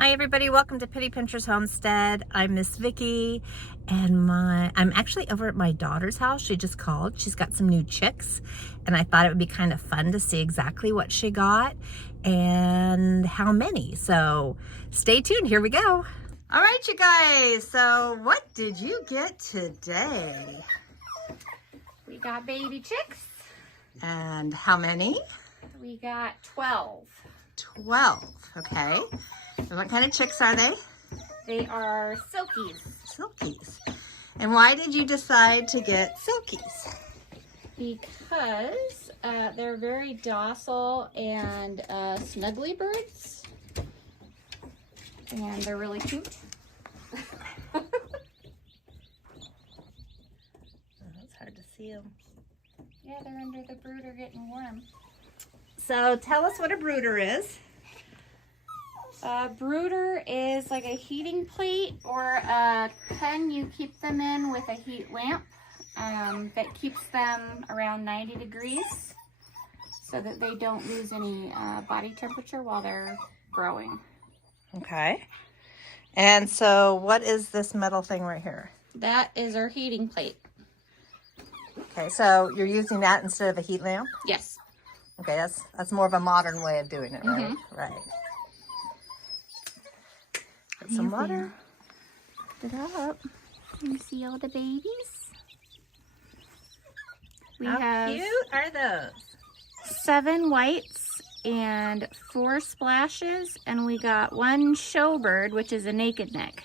Hi everybody, welcome to Pennypincher's Homestead. I'm Miss Vickie and I'm actually over at my daughter's house. She just called. She's got some new chicks and I thought it would be kind of fun to see exactly what she got and how many. So stay tuned, here we go. All right you guys, so what did you get today? We got baby chicks. And how many? We got 12. 12, okay. And what kind of chicks are they? They are silkies. Silkies. And why did you decide to get silkies? Because they're very docile and snuggly birds. And they're really cute. Oh, it's hard to see them. Yeah, they're under the brooder getting warm. So tell us what a brooder is. A brooder is like a heating plate or a pen you keep them in with a heat lamp that keeps them around 90 degrees so that they don't lose any body temperature while they're growing. Okay. And so what is this metal thing right here? That is our heating plate. Okay, so you're using that instead of a heat lamp? Yes. Okay, that's more of a modern way of doing it, right? Right. Put some water. Lift it up. You see all the babies? We How have cute are those? 7 whites and 4 splashes, and we got 1 showbird, which is a naked neck.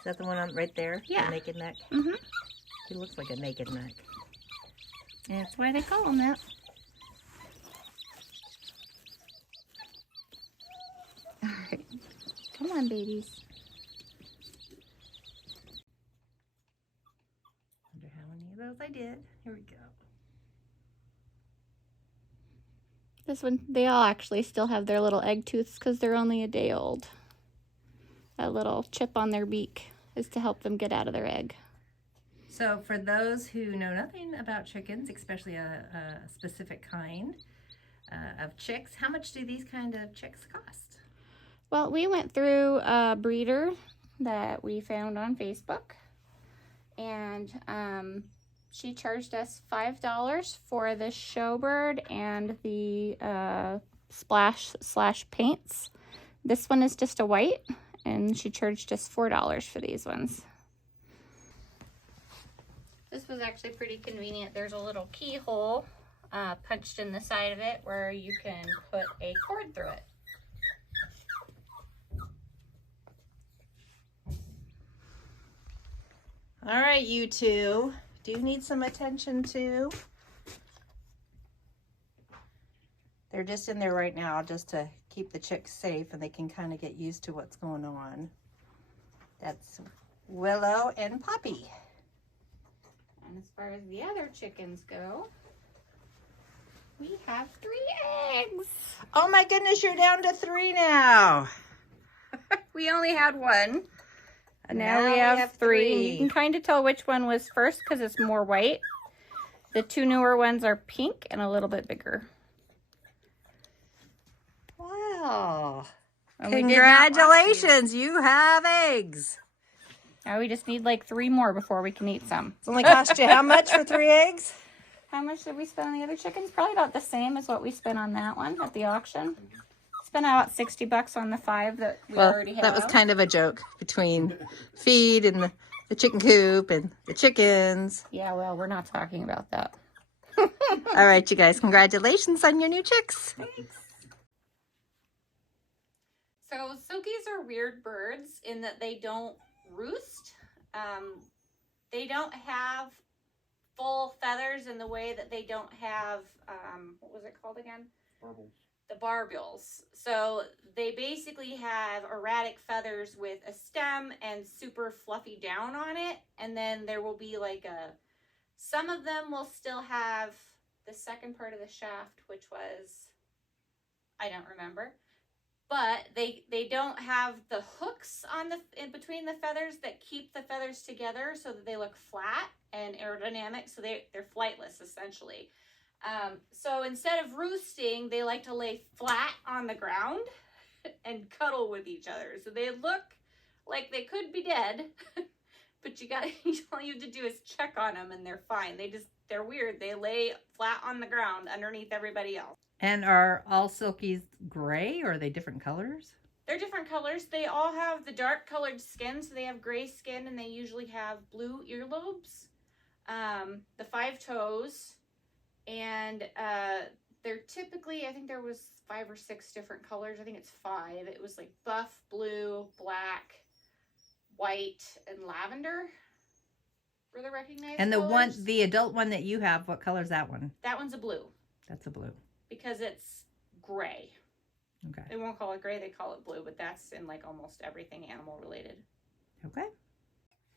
Is that the one on right there? Yeah. The naked neck? Mm-hmm. He looks like a naked neck. That's why they call them that. All right. Come on, babies. Wonder how many of those I did. Here we go. This one, they all actually still have their little egg tooths because they're only a day old. That little chip on their beak is to help them get out of their egg. So for those who know nothing about chickens, especially a specific kind of chicks, how much do these kind of chicks cost? Well, we went through a breeder that we found on Facebook, and she charged us $5 for the showbird and the splash/paints. This one is just a white, and she charged us $4 for these ones. This was actually pretty convenient. There's a little keyhole punched in the side of it where you can put a cord through it. All right, you two. Do you need some attention too? They're just in there right now just to keep the chicks safe and they can kind of get used to what's going on. That's Willow and Poppy. And as far as the other chickens go, we have 3 eggs. Oh my goodness, you're down to 3 now. We only had 1. And now we have 3. You can kind of tell which one was first because it's more white. The 2 newer ones are pink and a little bit bigger. Wow. And congratulations, you have eggs. Now we just need like 3 more before we can eat some. It's only cost you how much for 3 eggs? How much did we spend on the other chickens? Probably about the same as what we spent on that one at the auction. Spent about $60 on the 5 that we already have. That was kind of a joke between feed and the chicken coop and the chickens. Yeah, well, we're not talking about that. All right, you guys, congratulations on your new chicks. Thanks. So silkies are weird birds in that they don't roost. They don't have full feathers in the way that they don't have, what was it called again? Barbels. The barbels. So they basically have erratic feathers with a stem and super fluffy down on it. And then there will be like some of them will still have the second part of the shaft, which was, I don't remember. But they don't have the hooks on in between the feathers that keep the feathers together so that they look flat and aerodynamic. So they're flightless essentially. So instead of roosting, they like to lay flat on the ground and cuddle with each other. So they look like they could be dead, but all you have to do is check on them and they're fine. They're weird. They lay flat on the ground underneath everybody else. And are all silkies gray, or are they different colors? They're different colors. They all have the dark colored skin, so they have gray skin, and they usually have blue earlobes, the 5 toes, and they're typically, I think there was 5 or 6 different colors. I think it's 5. It was like buff, blue, black, white, and lavender were the recognized And colors. the adult one that you have, what color is that one? That one's a blue. That's a blue. Because it's gray. Okay. They won't call it gray, they call it blue, but that's in like almost everything animal related. Okay.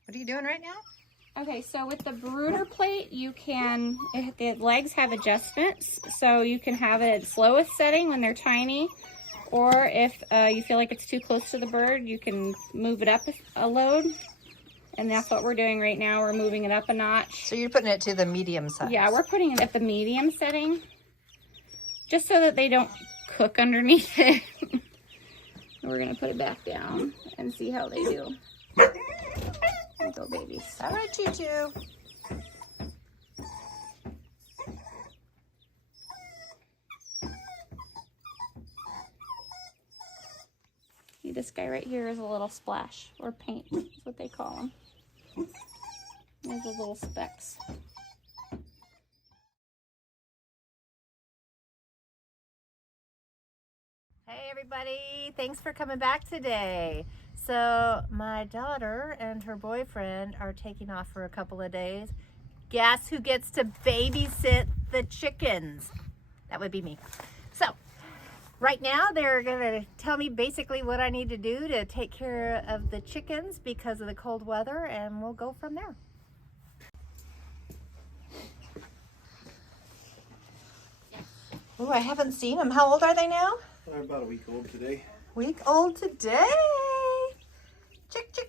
What are you doing right now? Okay, so with the brooder plate, the legs have adjustments, so you can have it at slowest setting when they're tiny, or if you feel like it's too close to the bird, you can move it up a load, and that's what we're doing right now. We're moving it up a notch. So you're putting it to the medium size. Yeah, we're putting it at the medium setting, just so that they don't cook underneath it. We're gonna put it back down and see how they do. Little babies. All right, Choo-Choo. See, this guy right here is a little splash, or paint, is what they call them. There's the little specks. Hey everybody, thanks for coming back today. So my daughter and her boyfriend are taking off for a couple of days. Guess who gets to babysit the chickens? That would be me. So right now they're gonna tell me basically what I need to do to take care of the chickens because of the cold weather, and we'll go from there. Oh, I haven't seen them. How old are they now? They're about a week old today. Week old today.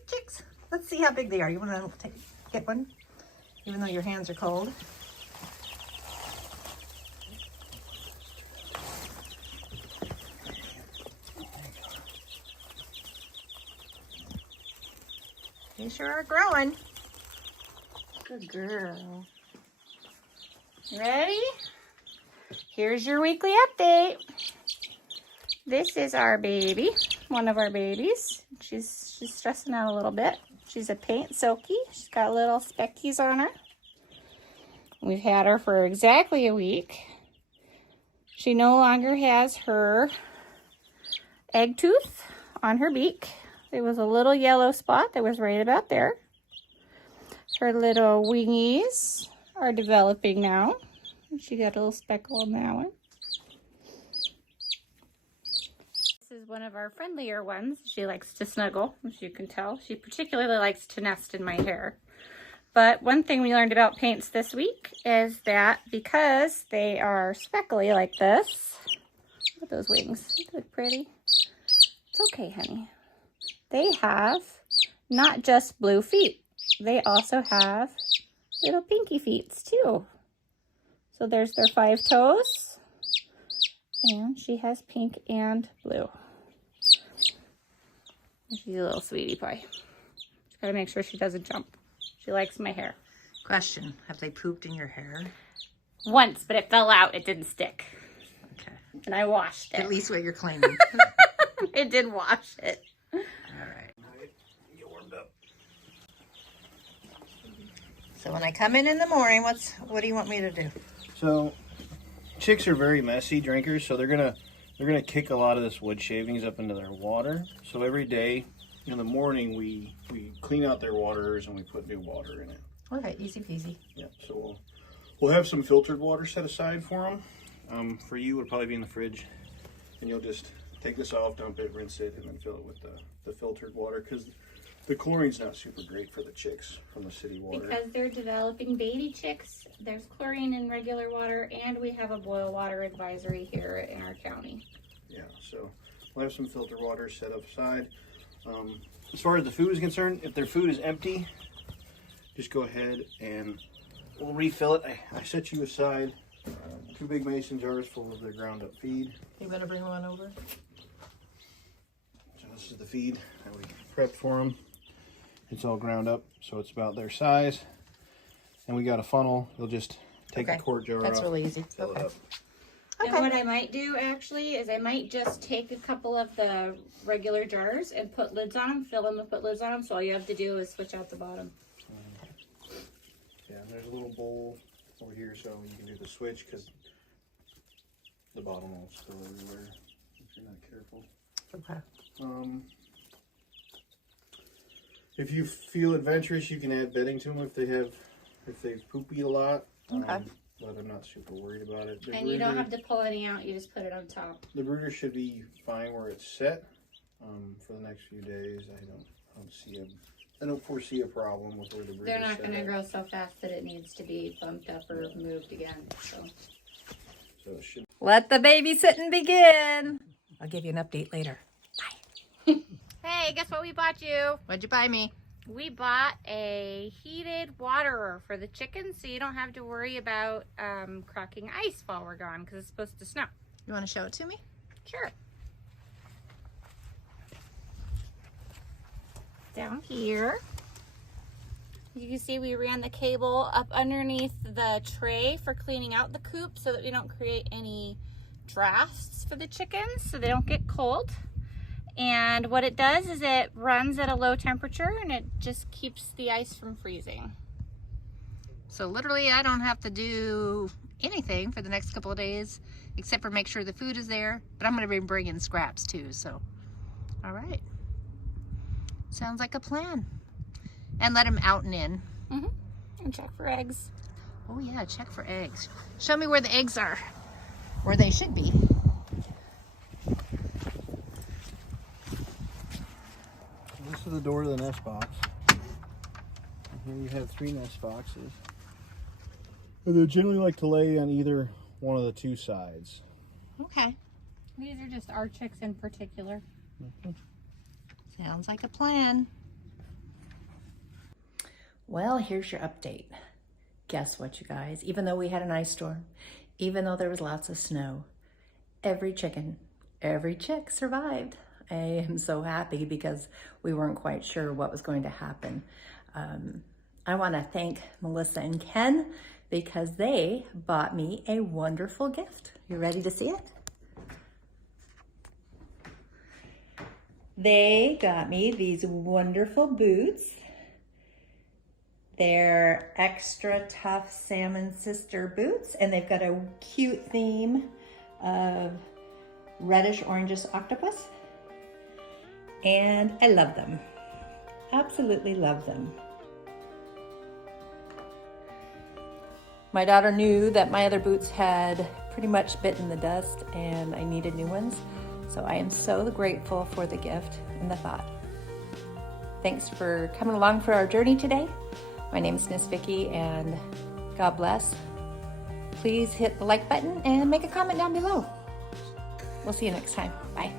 Chicks. Let's see how big they are. You want to get one? Even though your hands are cold. They sure are growing. Good girl. Ready? Here's your weekly update. This is our baby, one of our babies. She's stressing out a little bit. She's a paint silky. She's got little speckies on her. We've had her for exactly a week. She no longer has her egg tooth on her beak. There was a little yellow spot that was right about there. Her little wingies are developing now. She got a little speckle on that one. This is one of our friendlier ones. She likes to snuggle, as you can tell. She particularly likes to nest in my hair. But one thing we learned about paints this week is that because they are speckly like this, look at those wings, they look pretty. It's okay, honey. They have not just blue feet. They also have little pinky feet too. So there's their 5 toes, and she has pink and blue. She's a little sweetie pie. Just gotta make sure she doesn't jump. She likes my hair. Question, have they pooped in your hair? Once, but it fell out. It didn't stick. Okay. And I washed it. At least what you're claiming. It did wash it. All right. Get warmed up. So when I come in the morning, what do you want me to do? So, chicks are very messy drinkers, so they're gonna kick a lot of this wood shavings up into their water. So every day in the morning we clean out their waters and we put new water in it. Okay, easy peasy. Yeah. So we'll have some filtered water set aside for them. For you, it'll probably be in the fridge, and you'll just take this off, dump it, rinse it, and then fill it with the filtered water, because the chlorine's not super great for the chicks from the city water. Because they're developing baby chicks, there's chlorine in regular water, and we have a boil water advisory here in our county. Yeah, so we'll have some filter water set up aside. As far as the food is concerned, if their food is empty, just go ahead and we'll refill it. I set you aside 2 big mason jars full of the ground up feed. You better bring one over. So this is the feed that we prepped for them. It's all ground up, so it's about their size. And we got a funnel. You'll just take the quart jar That's off, really easy. fill it up. And what I might do actually is I might just take a couple of the regular jars and put lids on them, fill them and put lids on them. So all you have to do is switch out the bottom. Yeah, and there's a little bowl over here so you can do the switch because the bottom will spill everywhere if you're not careful. Okay. If you feel adventurous, you can add bedding to them if they poop eat a lot. Okay. But I'm not super worried about it. And you don't have to pull any out, you just put it on top. The brooder should be fine where it's set for the next few days. I don't foresee a problem with where the brooder. They're not going to grow so fast that it needs to be bumped up or moved again. So it should. Let the babysitting begin. I'll give you an update later. Bye. hey, guess what we bought you? What'd you buy me? We bought a heated waterer for the chickens so you don't have to worry about cracking ice while we're gone because it's supposed to snow. You want to show it to me? Sure. Down here, you can see we ran the cable up underneath the tray for cleaning out the coop so that we don't create any drafts for the chickens so they don't get cold. And what it does is it runs at a low temperature and it just keeps the ice from freezing. So literally I don't have to do anything for the next couple of days except for make sure the food is there. But I'm going to be bringing scraps too, so. All right. Sounds like a plan. And let them out and in. Mm-hmm. And check for eggs. Oh yeah, check for eggs. Show me where the eggs are. Where they should be. This is the door to the nest box. And here you have 3 nest boxes. And they generally like to lay on either one of the 2 sides. Okay. These are just our chicks in particular. Sounds like a plan. Well, here's your update. Guess what, you guys? Even though we had an ice storm, even though there was lots of snow, every chick survived. I am so happy because we weren't quite sure what was going to happen. I want to thank Melissa and Ken because they bought me a wonderful gift. You ready to see it? They got me these wonderful boots. They're extra tough Salmon Sister boots, and they've got a cute theme of reddish orangish octopus. And I love them. Absolutely love them. My daughter knew that my other boots had pretty much bitten the dust and I needed new ones. So I am so grateful for the gift and the thought. Thanks for coming along for our journey today. My name is Miss Vickie and God bless. Please hit the like button and make a comment down below. We'll see you next time. Bye.